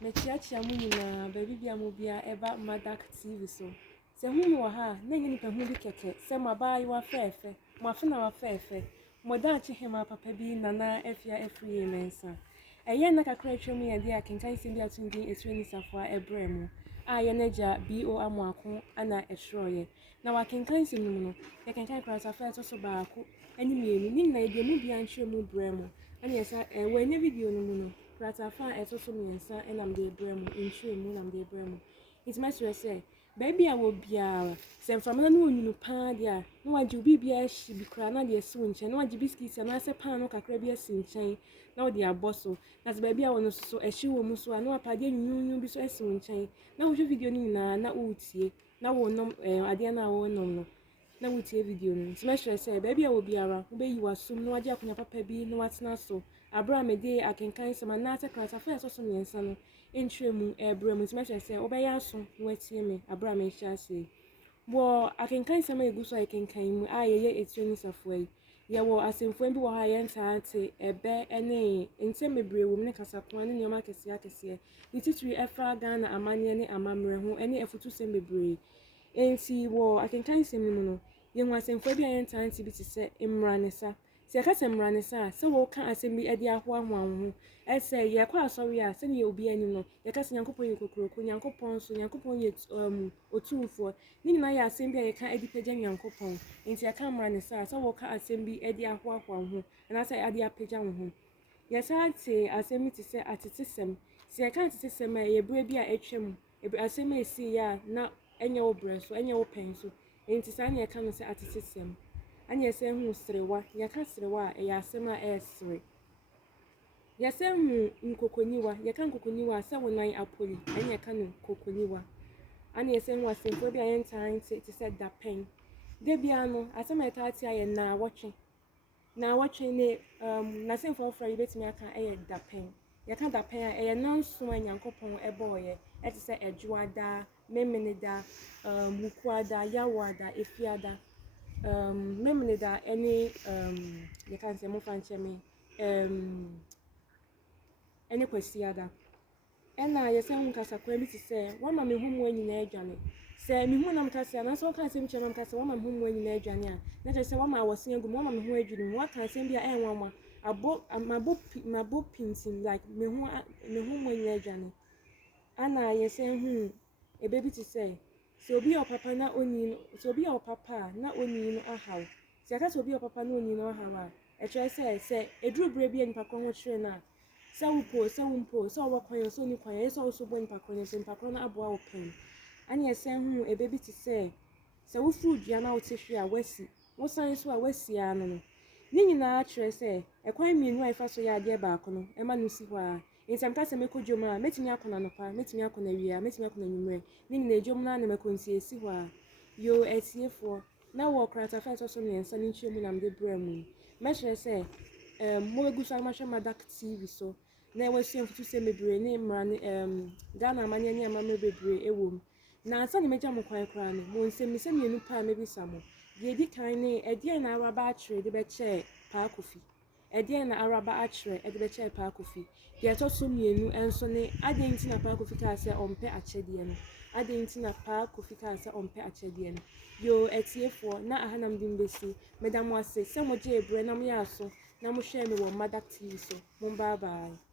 Mechiachia mu nyina baby bia mo bia eba Madak TV so. Se hu mi wa ha na nyini pa hu bi keke se mabai wa fefe. Mo afena wa fefe. Mo da chi hema papa bi nana afia afriye mensa. Eye na kakra atwam ye de akenkan sim bi atundin etreni safo ebre mu. A ye naja BO amoako ana ehroye. Na wa kenkan sim no ye kenkan kra safa to so baako ani mienu ni na ye mu bia ntwe mu bre mu. Ani yesa we nya video no mu no kratafa etoso miensa enam de brem ntwe mu nam de brem it must say baby a wo biara se mfamana no onunu pa dia no waje obi bia hyi bi kra na de esi nche na waje biscuit na se pan no kakra bi esi nchen na wo de aboso na se baby a wo no so ehyi wo mu so na wapade nyunyu bi so esi nchen na wo video ni na wo tie na wo nom ade na wo nom no na wo tie video no it must say baby a wo biara wo be yi wasum na waje akonya papa bi na watena so abra mede akenkan sama na ate krata fa so miensa no entwe mu ebre mu tmehwe se obeya aso na watie me abra me hia se wo akenkan sama eguso akenkan mu ayeye etueni safoi ye wo asemfo bi wo ha ye ntaate ebe ene ntem mebre wo me kasakon ne nyoma kese ni titiri efra Ghana amane ne amamre ho ene efutu sem bebre enti wo akenkan sem mu no ye ho asemfo bi ye ntaate bi tse emranesa se ka semranesa se wo ka asem bi ade aho anwanwo ese ye kwa asori a se ne obi ani no ye ka se Nyankopon ye kokroko Nyankopon so Nyankopon ye otumfo ni nyina ye asem bi ye ka edipeja Nyankopon enti ye ka mranesa se wo ka asem bi ade aho anwanwo na se ade apeja wo ye sa ate asem ti se atetesem se ye ka atetesem a ye bre bi a etwem asem esi ya na enye wo bre so enye wo pen so enti sa ne ye ka no se atetesem anya se hu srewa ya ka srewa e ya asema esre ya se hu nkokoniwa ya ka nkokoniwa se wonan apoli anya ka no kokoniwa anya se hu asemfo bi ayen tan ti se dapen de bia no asema etati aye na wotwe ne na semfo fra yebetimi aka eye dapen ya ka dapen a eye nanso Nyankopon eboye eti se ejuada memeneda mukuada yawada efiada memeneda any you can say mo fanche me any kwesiada ena ye se hu kasa kwa bi ti se wa ma me hu mu anyi na adwane se me hu nam kasa na so kan se me chema kasa wa ma me hu mu anyi na adwane a na je se wa ma wosen agu wa ma me hu adwunu wa kan se bia enwanwa mabo pintin like me hu mu anyi na adwane ana ye se hu ebe bi ti se so obi o papa na oni so obi o papa na oni no ahaw se aka so obi o papa na oni no ahaw e try se eduru bre bi enpa ko ho kire na se wo se wo kwan so ni kwan se wo so bo enpa ko na abo a wo pen anya se hu ebe bi ti se wo fruit ya na wo tehwe a wasi wo san so a wasi a no ni nyina a kire se e kwan mienu a ifa so ya ade ba ko no e ma no si ho a ensam ka se mekodwom a metimi akona no pa metimi akona wi a metimi akona nyumre ni nyina edwom na mekonsi esi ho a yo etiefo na wo krata fa so miensa ni nchemu na mde bremu mehre se mo eguso amahwe Madak TV so na wasi mfutu se mebre ni mrane Ghana amanye ni amame bebre ewom na asa ni meja mo kwan kra ni mo nsemi se mienu pa mebisa mo ye di kan ni ede na araba akire de be che pa kofi ede na araba akire ede be che pa kofi ye to so mienu enso ni ade nti na pa kofi ka se ompe achede no ade nti na pa kofi ka se ompe achede no yo etiefo na ahanam dimbesi medamo ase se mo je ebre na mo ya so na mo hwe me wo Madak TV so mo bye bye.